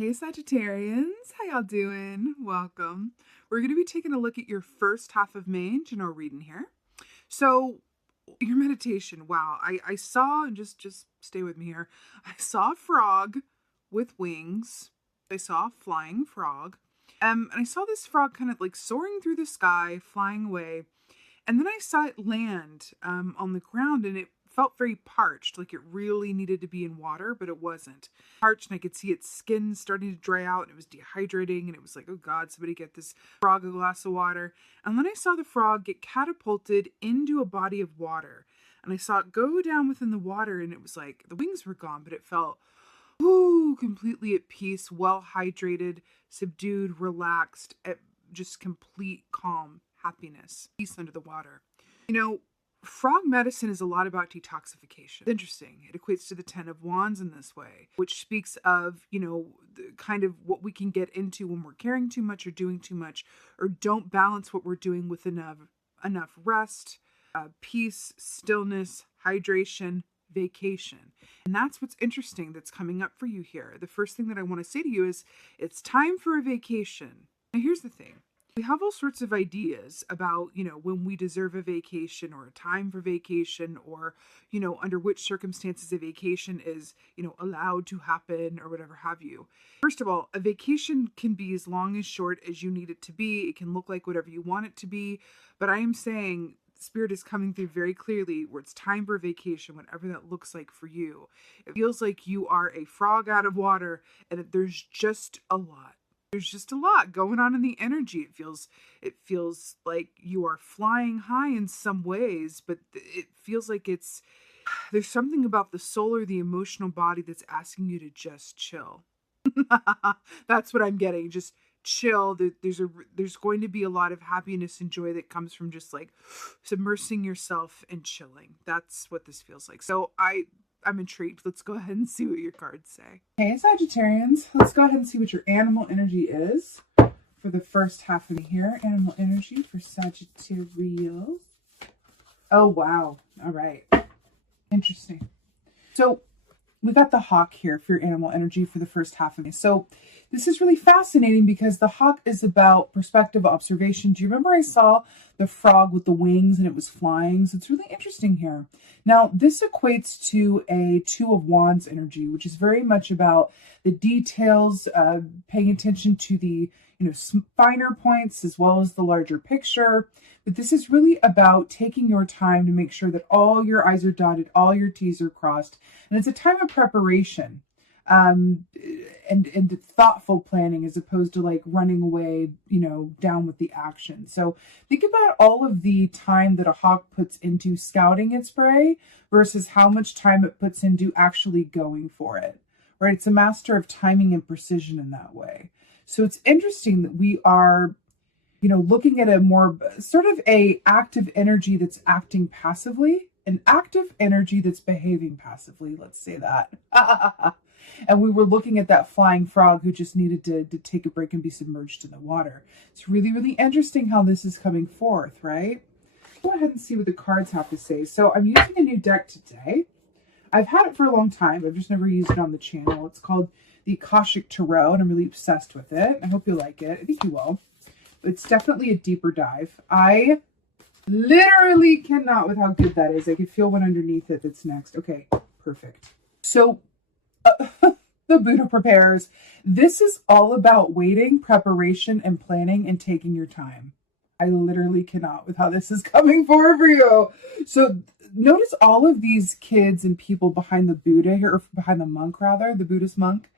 Hey Sagittarians, how y'all doing? Welcome. We're going to be taking a look at your first half of May general reading here. So your meditation, wow, I saw, and just stay with me here, I saw a frog with wings. I saw a flying frog. And I saw this frog kind of like soaring through the sky, flying away. And then I saw it land on the ground, and it felt very parched, like it really needed to be in water, but it wasn't. Parched, and I could see its skin starting to dry out, and it was dehydrating, and it was like, oh God, somebody get this frog a glass of water. And then I saw the frog get catapulted into a body of water, and I saw it go down within the water, and it was like, the wings were gone, but it felt, ooh, completely at peace, well hydrated, subdued, relaxed, at just complete calm, happiness, peace under the water. You know, frog medicine is a lot about detoxification. Interesting. It equates to the 10 of Wands in this way, which speaks of, the kind of what we can get into when we're caring too much or doing too much, or don't balance what we're doing with enough rest, peace, stillness, hydration, vacation. And that's what's interesting that's coming up for you here. The first thing that I want to say to you is it's time for a vacation. Now here's the thing. We have all sorts of ideas about, when we deserve a vacation or a time for vacation, or, under which circumstances a vacation is, allowed to happen or whatever have you. First of all, a vacation can be as long as short as you need it to be. It can look like whatever you want it to be. But I am saying Spirit is coming through very clearly where it's time for a vacation, whatever that looks like for you. It feels like you are a frog out of water, and there's just a lot. There's just a lot going on in the energy. It feels like you are flying high in some ways, but it feels like there's something about the soul or the emotional body that's asking you to just chill. That's what I'm getting. Just chill. There's going to be a lot of happiness and joy that comes from just like submersing yourself and chilling. That's what this feels like. So I'm intrigued. Let's go ahead and see what your cards say. Hey, Sagittarians. Let's go ahead and see what your animal energy is for the first half of the year. Animal energy for Sagittarius. Oh, wow. All right. Interesting. So we got the hawk here for your animal energy for the first half of it. So this is really fascinating because the hawk is about perspective, observation. Do you remember I saw the frog with the wings and it was flying? So it's really interesting here. Now, this equates to a 2 of Wands energy, which is very much about the details, paying attention to the finer points as well as the larger picture. But this is really about taking your time to make sure that all your I's are dotted, all your T's are crossed. And it's a time of preparation and thoughtful planning as opposed to like running away, down with the action. So think about all of the time that a hawk puts into scouting its prey versus how much time it puts into actually going for it, right? It's a master of timing and precision in that way. So it's interesting that we are, looking at a more sort of a active energy that's acting passively, an active energy that's behaving passively. Let's say that. And we were looking at that flying frog who just needed to take a break and be submerged in the water. It's really, really interesting how this is coming forth, right? Go ahead and see what the cards have to say. So I'm using a new deck today. I've had it for a long time. I've just never used it on the channel. It's called the Akashic Tarot, and I'm really obsessed with it. I hope you like it. I think you will. It's definitely a deeper dive. I literally cannot with how good that is. I can feel one underneath it that's next. Okay, perfect. So the Buddha prepares. This is all about waiting, preparation, and planning and taking your time. I literally cannot with how this is coming forward for you. So notice all of these kids and people behind the Buddha here, or behind the monk rather, the Buddhist monk.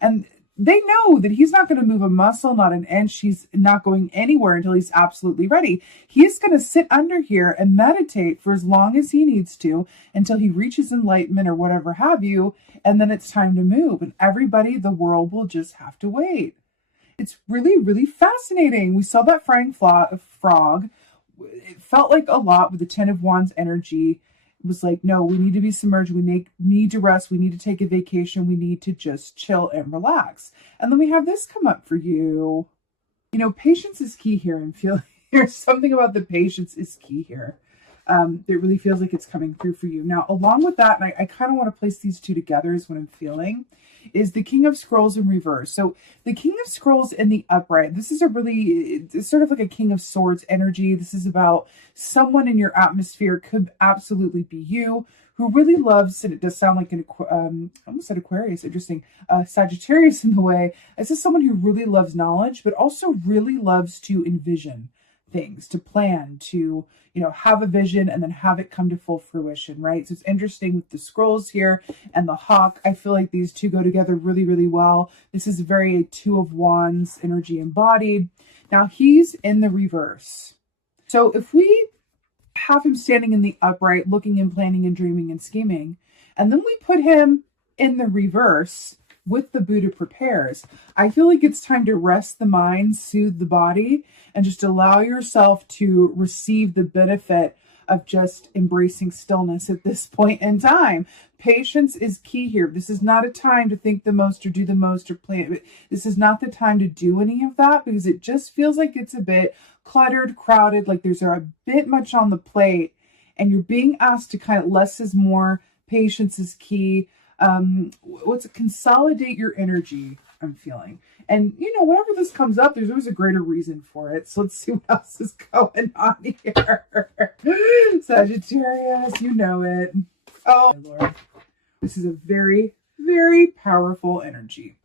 And they know that he's not going to move a muscle, not an inch. He's not going anywhere until he's absolutely ready. He's going to sit under here and meditate for as long as he needs to until he reaches enlightenment or whatever have you. And then it's time to move. And everybody, the world will just have to wait. It's really, really fascinating. We saw that flying frog. It felt like a lot with the 10 of Wands energy. It was like, no, we need to be submerged. We need to rest. We need to take a vacation. We need to just chill and relax. And then we have this come up for you. Patience is key here. I'm feeling there's something about the patience is key here. It really feels like it's coming through for you. Now, along with that, and I kind of want to place these two together is what I'm feeling, is the King of Scrolls in reverse. So the King of Scrolls in the upright, this is it's sort of like a King of Swords energy. This is about someone in your atmosphere, could absolutely be you, who really loves, and it does sound like I almost said Aquarius, interesting, Sagittarius in the way. This is someone who really loves knowledge, but also really loves to envision things, to plan, to, have a vision and then have it come to full fruition, right? So it's interesting with the scrolls here and the hawk. I feel like these two go together really, really well. This is very a Two of Wands energy embodied. Now he's in the reverse. So if we have him standing in the upright, looking and planning and dreaming and scheming, and then we put him in the reverse with the Buddha prepares, I feel like it's time to rest the mind, soothe the body, and just allow yourself to receive the benefit of just embracing stillness at this point in time. Patience is key here. This is not a time to think the most or do the most or plan. This is not the time to do any of that, because it just feels like it's a bit cluttered, crowded, like there's a bit much on the plate, and you're being asked to kind of less is more. Patience is key. Consolidate your energy, I'm feeling. And, whenever this comes up, there's always a greater reason for it. So let's see what else is going on here. Sagittarius, you know it. Oh, my Lord. This is a very, very powerful energy.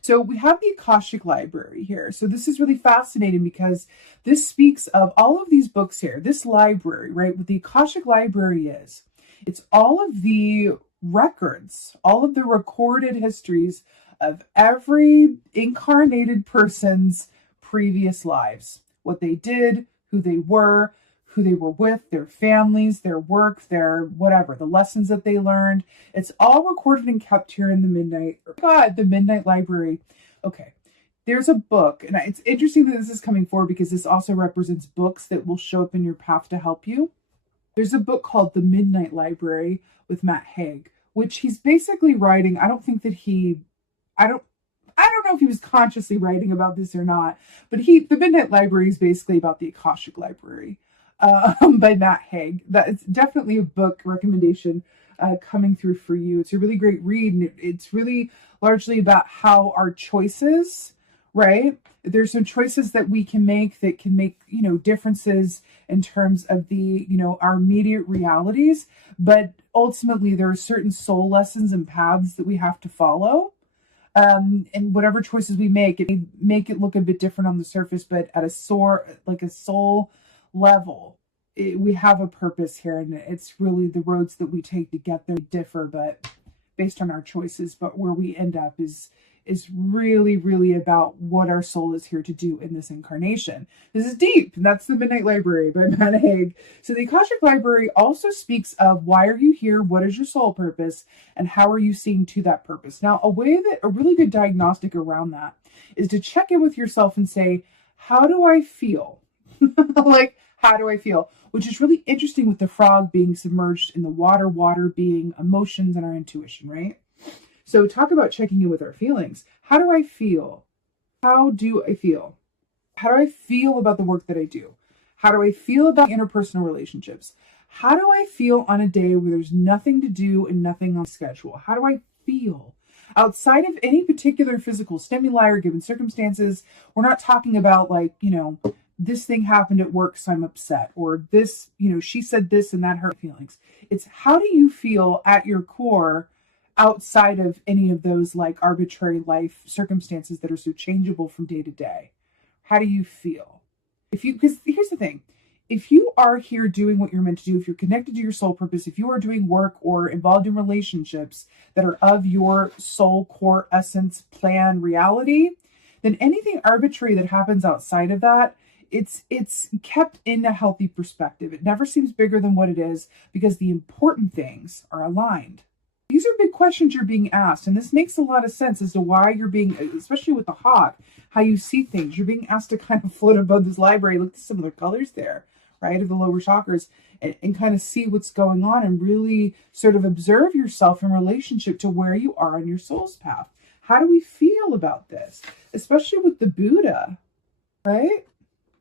So we have the Akashic Library here. So this is really fascinating because this speaks of all of these books here. This library, right? What the Akashic Library is, it's all of the records, all of the recorded histories of every incarnated person's previous lives, what they did, who they were with, their families, their work, their whatever, the lessons that they learned. It's all recorded and kept here in the Midnight Library. Okay, there's a book, and it's interesting that this is coming forward because this also represents books that will show up in your path to help you. There's a book called The Midnight Library with Matt Haig, which he's basically writing. I don't know if he was consciously writing about this or not, but The Midnight Library is basically about the Akashic Library by Matt Haig. It's definitely a book recommendation coming through for you. It's a really great read, and it's really largely about how our choices, right? There's some choices that we can make that can make, differences in terms of the, our immediate realities. But ultimately, there are certain soul lessons and paths that we have to follow. And whatever choices we make, it may make it look a bit different on the surface, but at a soul level, we have a purpose here. And it's really the roads that we take to get there differ, but based on our choices. But where we end up is really, really about what our soul is here to do in this incarnation. This is deep. And that's The Midnight Library by Matt Haig. So the Akashic Library also speaks of why are you here? What is your soul purpose? And how are you seeing to that purpose? Now, a really good diagnostic around that is to check in with yourself and say, how do I feel? How do I feel? Which is really interesting with the frog being submerged in the water being emotions and our intuition, right? So talk about checking in with our feelings. How do I feel? How do I feel? How do I feel about the work that I do? How do I feel about interpersonal relationships? How do I feel on a day where there's nothing to do and nothing on schedule? How do I feel? Outside of any particular physical stimuli or given circumstances, we're not talking about this thing happened at work, so I'm upset. Or this, she said this and that hurt feelings. It's how do you feel at your core outside of any of those arbitrary life circumstances that are so changeable from day to day? How do you feel? Because here's the thing, if you are here doing what you're meant to do, if you're connected to your soul purpose, if you are doing work or involved in relationships that are of your soul core essence, plan, reality, then anything arbitrary that happens outside of that, it's kept in a healthy perspective. It never seems bigger than what it is because the important things are aligned. These are big questions you're being asked, and this makes a lot of sense as to why you're being, especially with the hawk, how you see things. You're being asked to kind of float above this library, look at some of the colors there, right, of the lower chakras, and kind of see what's going on and really sort of observe yourself in relationship to where you are on your soul's path. How do we feel about this? Especially with the Buddha, right?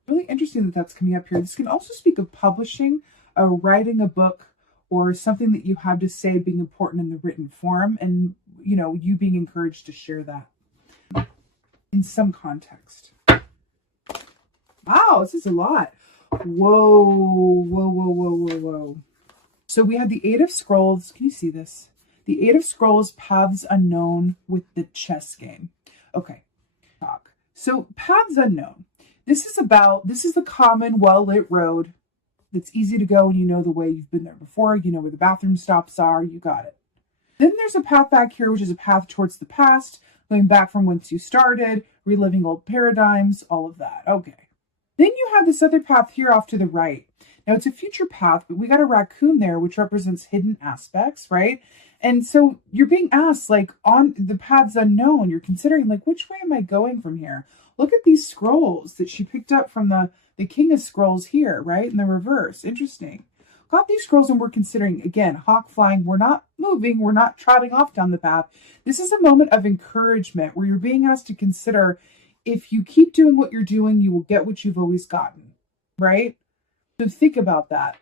Really interesting that that's coming up here. This can also speak of publishing writing a book or something that you have to say being important in the written form, and you being encouraged to share that in some context. Wow, this is a lot. Whoa, whoa, whoa, whoa, whoa, whoa. So we have the Eight of Scrolls. Can you see this? The Eight of Scrolls, Paths Unknown with the chess game. Okay, talk. So Paths Unknown. This is the common, well-lit road that's easy to go, and you know the way, you've been there before, you know where the bathroom stops are, you got it. Then there's a path back here, which is a path towards the past, going back from whence you started, reliving old paradigms, all of that. Okay. Then you have this other path here off to the right. Now it's a future path, but we got a raccoon there, which represents hidden aspects, right? And so you're being asked, like, on the paths unknown, you're considering, like, which way am I going from here? Look at these scrolls that she picked up from the King of Scrolls here, right? In the reverse. Interesting. Got these scrolls, and we're considering, again, hawk flying. We're not moving. We're not trotting off down the path. This is a moment of encouragement where you're being asked to consider, if you keep doing what you're doing, you will get what you've always gotten, right? So think about that.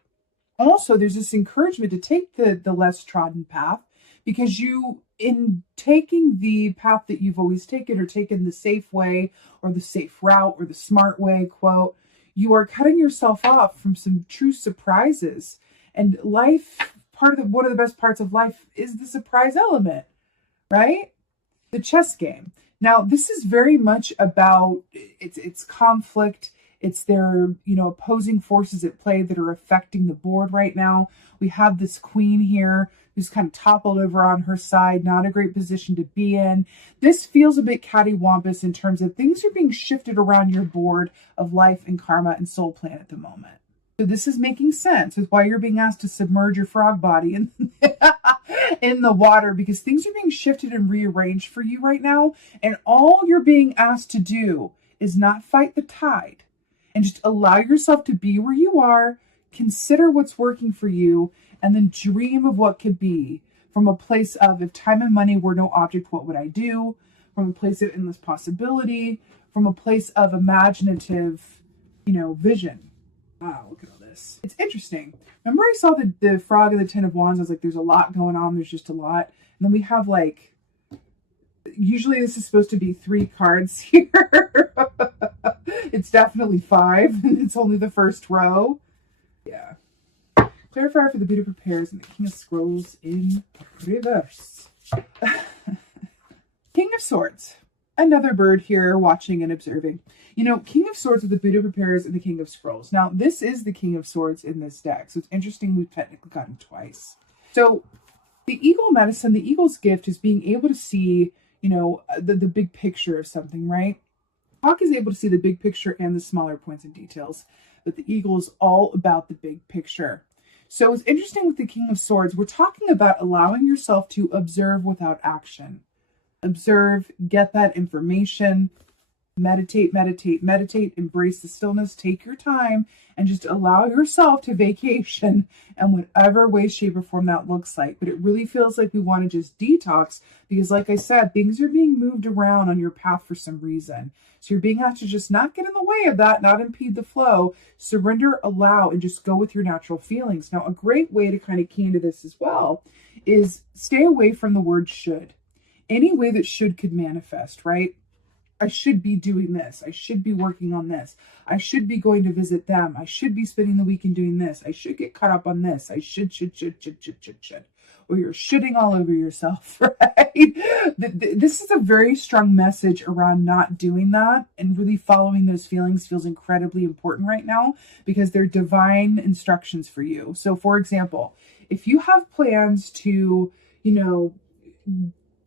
Also, there's this encouragement to take the less trodden path, because you, in taking the path that you've always taken, or taken the safe way or the safe route or the smart way, quote, you are cutting yourself off from some true surprises. And life, one of the best parts of life is the surprise element, right? The chess game. Now, this is very much about, it's conflict. It's their, opposing forces at play that are affecting the board right now. We have this queen here who's kind of toppled over on her side, not a great position to be in. This feels a bit cattywampus in terms of things are being shifted around your board of life and karma and soul plan at the moment. So this is making sense with why you're being asked to submerge your frog body in the water, because things are being shifted and rearranged for you right now. And all you're being asked to do is not fight the tide, and just allow yourself to be where you are, consider what's working for you, and then dream of what could be, from a place of, if time and money were no object, what would I do? From a place of endless possibility, from a place of imaginative, vision. Wow, look at all this. It's interesting. Remember I saw the frog and the Ten of Wands? I was like, there's a lot going on. There's just a lot. And then we have, like, usually this is supposed to be 3 cards here. It's definitely 5. It's only the first row. Yeah. Clarifier for the Buddha Prepares and the King of Scrolls in reverse. King of Swords. Another bird here watching and observing. King of Swords with the Buddha Prepares and the King of Scrolls. Now, this is the King of Swords in this deck. So it's interesting we've technically gotten twice. So the eagle medicine, the eagle's gift is being able to see, the big picture of something, right? Hawk is able to see the big picture and the smaller points and details, but the eagle is all about the big picture. So it's interesting with the King of Swords, we're talking about allowing yourself to observe without action. Observe, get that information, meditate, meditate, meditate, embrace the stillness, take your time, and just allow yourself to vacation in whatever way, shape, or form that looks like. But it really feels like we want to just detox, because like I said, things are being moved around on your path for some reason. So you're being asked to just not get in the way of that, not impede the flow, surrender, allow, and just go with your natural feelings. Now, a great way to kind of key into this as well is stay away from the word should. Any way that should could manifest, right? I should be doing this. I should be working on this. I should be going to visit them. I should be spending the weekend doing this. I should get caught up on this. I should. Or you're shitting all over yourself, right? This is a very strong message around not doing that, and really following those feelings feels incredibly important right now, because they're divine instructions for you. So for example, if you have plans to,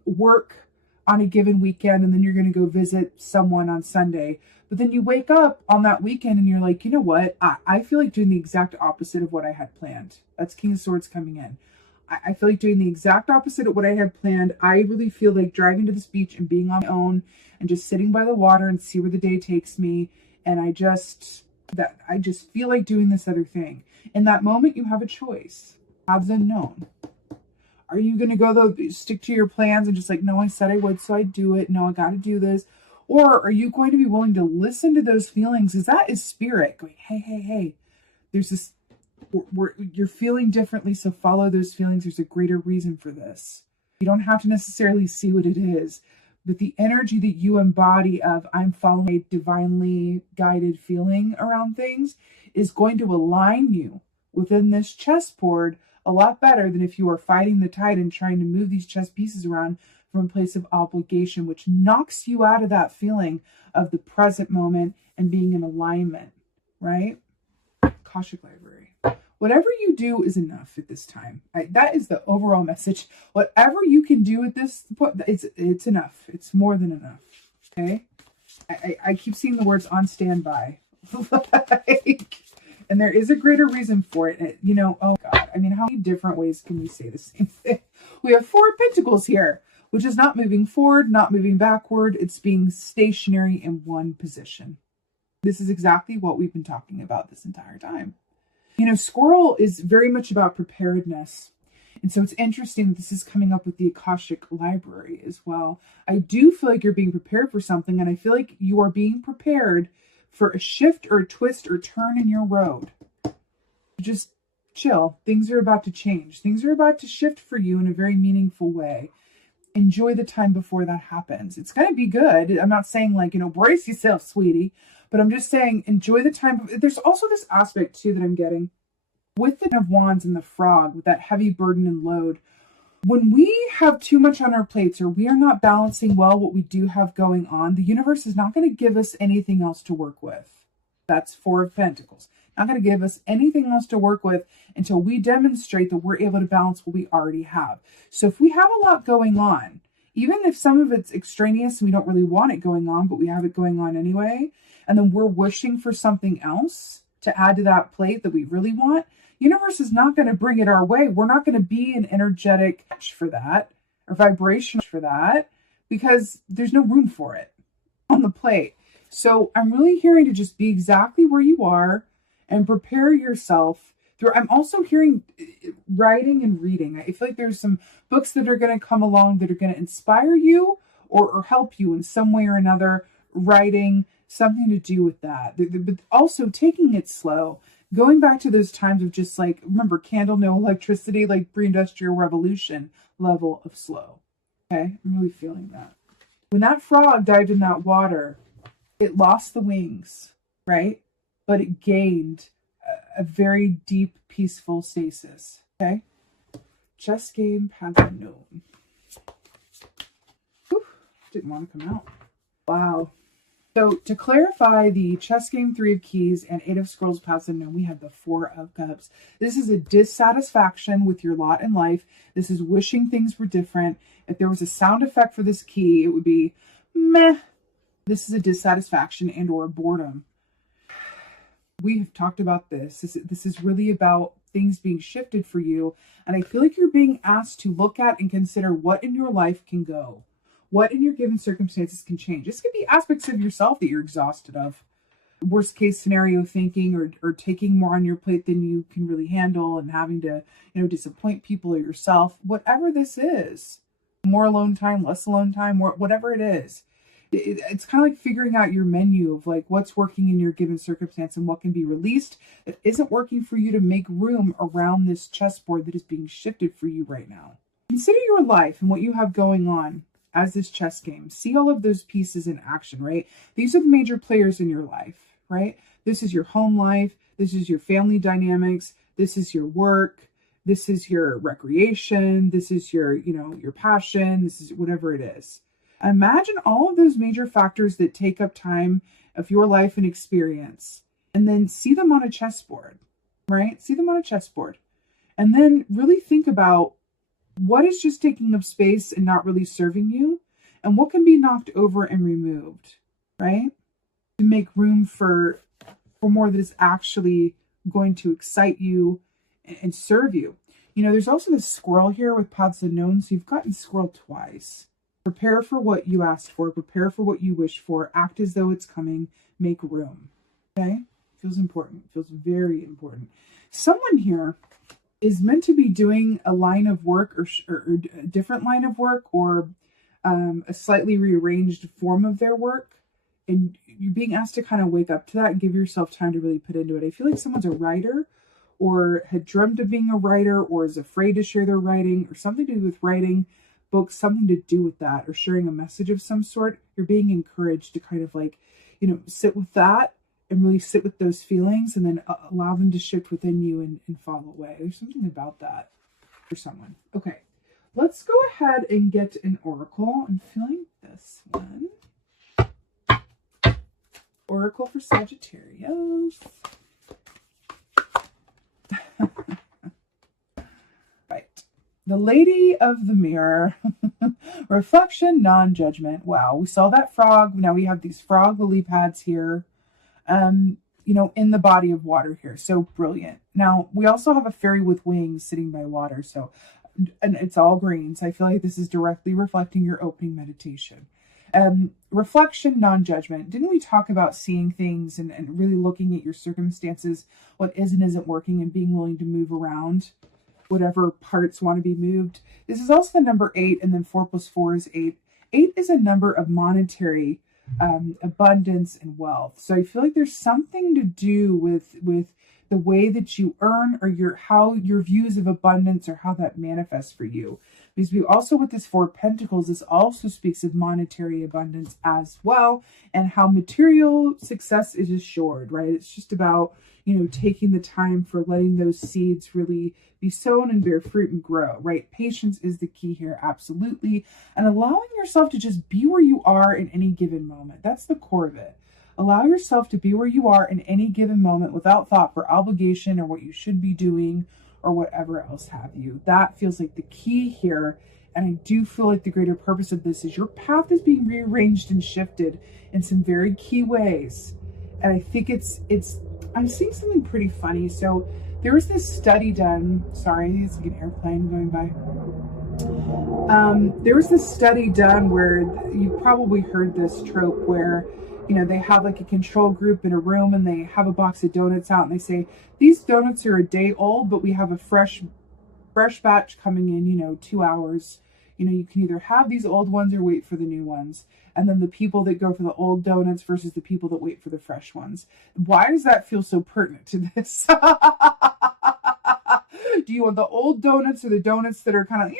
work on a given weekend, and then you're going to go visit someone on Sunday, but then you wake up on that weekend and you're like, you know what? I feel like doing the exact opposite of what I had planned. That's King of Swords coming in. I feel like doing the exact opposite of what I had planned. I really feel like driving to this beach and being on my own and just sitting by the water and see where the day takes me. And I just feel like doing this other thing. In that moment, you have a choice. Paths unknown. Are you going to go, though, stick to your plans and just like, no, I said I would, so I do it. No, I got to do this. Or are you going to be willing to listen to those feelings? Because that is spirit going, hey, hey, hey, there's this You're feeling differently, so follow those feelings. There's a greater reason for this. You don't have to necessarily see what it is, but the energy that you embody of I'm following a divinely guided feeling around things is going to align you within this chessboard a lot better than if you are fighting the tide and trying to move these chess pieces around from a place of obligation, which knocks you out of that feeling of the present moment and being in alignment, right? Akashic Library. Whatever you do is enough at this time. That is the overall message. Whatever you can do at this point, it's enough. It's more than enough. Okay? I keep seeing the words on standby. And there is a greater reason for it. You know, oh God. I mean, how many different ways can we say the same thing? We have 4 Pentacles here, which is not moving forward, not moving backward. It's being stationary in one position. This is exactly what we've been talking about this entire time. You know, Squirrel is very much about preparedness. And so it's interesting that this is coming up with the Akashic Library as well. I do feel like you're being prepared for something, and I feel like you are being prepared for a shift or a twist or turn in your road. Just chill. Things are about to change. Things are about to shift for you in a very meaningful way. Enjoy the time before that happens. It's going to be good. I'm not saying like, you know, brace yourself, sweetie. But I'm just saying, enjoy the time. There's also this aspect, too, that I'm getting. With the Ten of Wands and the Frog, with that heavy burden and load, when we have too much on our plates or we are not balancing well what we do have going on, the universe is not going to give us anything else to work with. That's 4 of Pentacles. Not going to give us anything else to work with until we demonstrate that we're able to balance what we already have. So if we have a lot going on, even if some of it's extraneous and we don't really want it going on, but we have it going on anyway, and then we're wishing for something else to add to that plate that we really want, universe is not going to bring it our way. We're not going to be an energetic match for that or vibration for that because there's no room for it on the plate. So I'm really hearing to just be exactly where you are and prepare yourself through. I'm also hearing writing and reading. I feel like there's some books that are going to come along that are going to inspire you or help you in some way or another. Writing, something to do with that. But also taking it slow. Going back to those times of just like, remember, candle, no electricity, like pre-industrial revolution level of slow. Okay, I'm really feeling that. When that frog dived in that water, it lost the wings, right? But it gained a very deep, peaceful stasis. Okay? Chess game, path unknown. Whew, didn't want to come out. Wow. So to clarify the chess game 3 of keys and 8 of scrolls, paths unknown, we have the 4 of cups. This is a dissatisfaction with your lot in life. This is wishing things were different. If there was a sound effect for this key, it would be meh. This is a dissatisfaction and or a boredom. We have talked about this. This is really about things being shifted for you. And I feel like you're being asked to look at and consider what in your life can go. What in your given circumstances can change. This could be aspects of yourself that you're exhausted of. Worst case scenario thinking or taking more on your plate than you can really handle and having to, you know, disappoint people or yourself. Whatever this is. More alone time, less alone time, whatever it is. It's kind of like figuring out your menu of like what's working in your given circumstance and what can be released that isn't working for you to make room around this chessboard that is being shifted for you right now. Consider your life and what you have going on as this chess game. See all of those pieces in action, right? These are the major players in your life, right? This is your home life. This is your family dynamics. This is your work. This is your recreation. This is your, you know, your passion. This is whatever it is. Imagine all of those major factors that take up time of your life and experience, and then see them on a chessboard, right? See them on a chessboard. And then really think about what is just taking up space and not really serving you, and what can be knocked over and removed, right? To make room for more that is actually going to excite you and serve you. You know, there's also this squirrel here with paths unknown, so you've gotten squirrel twice. Prepare for what you ask for. Prepare for what you wish for. Act as though it's coming. Make room. Okay? Feels important. Feels very important. Someone here is meant to be doing a line of work or a different line of work or a slightly rearranged form of their work. And you're being asked to kind of wake up to that and give yourself time to really put into it. I feel like someone's a writer or had dreamt of being a writer, or is afraid to share their writing, or something to do with writing books, something to do with that, or sharing a message of some sort, you're being encouraged to kind of like, sit with that and really sit with those feelings, and then allow them to shift within you and fall away. There's something about that for someone. Okay, let's go ahead and get an oracle. I'm feeling this one. Oracle for Sagittarius. Right. The Lady of the Mirror. Reflection, non-judgment. Wow, we saw that frog. Now we have these frog lily pads here. In the body of water here. So brilliant. Now, we also have a fairy with wings sitting by water. And it's all green. So I feel like this is directly reflecting your opening meditation. Reflection, non-judgment. Didn't we talk about seeing things and really looking at your circumstances, what is and isn't working, and being willing to move around whatever parts want to be moved? This is also the number 8, and then 4 plus 4 is 8. 8 is a number of monetary abundance and wealth. So I feel like there's something to do with the way that you earn, or how your views of abundance, or how that manifests for you. Because we also, with this 4 of Pentacles, this also speaks of monetary abundance as well, and how material success is assured, right? It's just about, taking the time for letting those seeds really be sown and bear fruit and grow, right? Patience is the key here, absolutely. And allowing yourself to just be where you are in any given moment. That's the core of it. Allow yourself to be where you are in any given moment without thought for obligation or what you should be doing or whatever else have you. That feels like the key here. And I do feel like the greater purpose of this is your path is being rearranged and shifted in some very key ways. And I think I'm seeing something pretty funny. So there was this study done. Sorry, it's like an airplane going by. There was this study done where you probably heard this trope where, they have like a control group in a room and they have a box of donuts out and they say, these donuts are a day old, but we have a fresh batch coming in, 2 hours. You can either have these old ones or wait for the new ones. And then the people that go for the old donuts versus the people that wait for the fresh ones. Why does that feel so pertinent to this? Do you want the old donuts or the donuts that are kind of,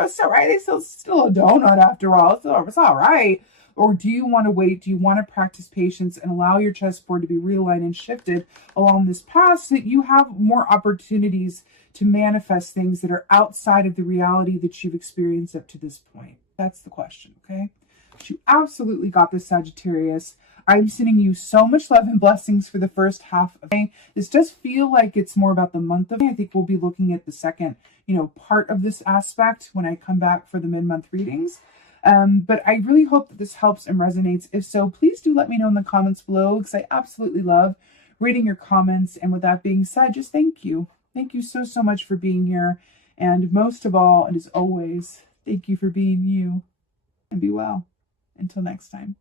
it's all right. It's still a donut after all. It's all right. Or do you want to wait? Do you want to practice patience and allow your chessboard to be realigned and shifted along this path so that you have more opportunities to manifest things that are outside of the reality that you've experienced up to this point? That's the question, okay? But you absolutely got this, Sagittarius. I'm sending you so much love and blessings for the first half of May. This does feel like it's more about the month of May. I think we'll be looking at the second, part of this aspect when I come back for the mid-month readings. But I really hope that this helps and resonates. If so, please do let me know in the comments below, because I absolutely love reading your comments. And with that being said, just thank you. Thank you so, so much for being here. And most of all, and as always, thank you for being you. And be well. Until next time.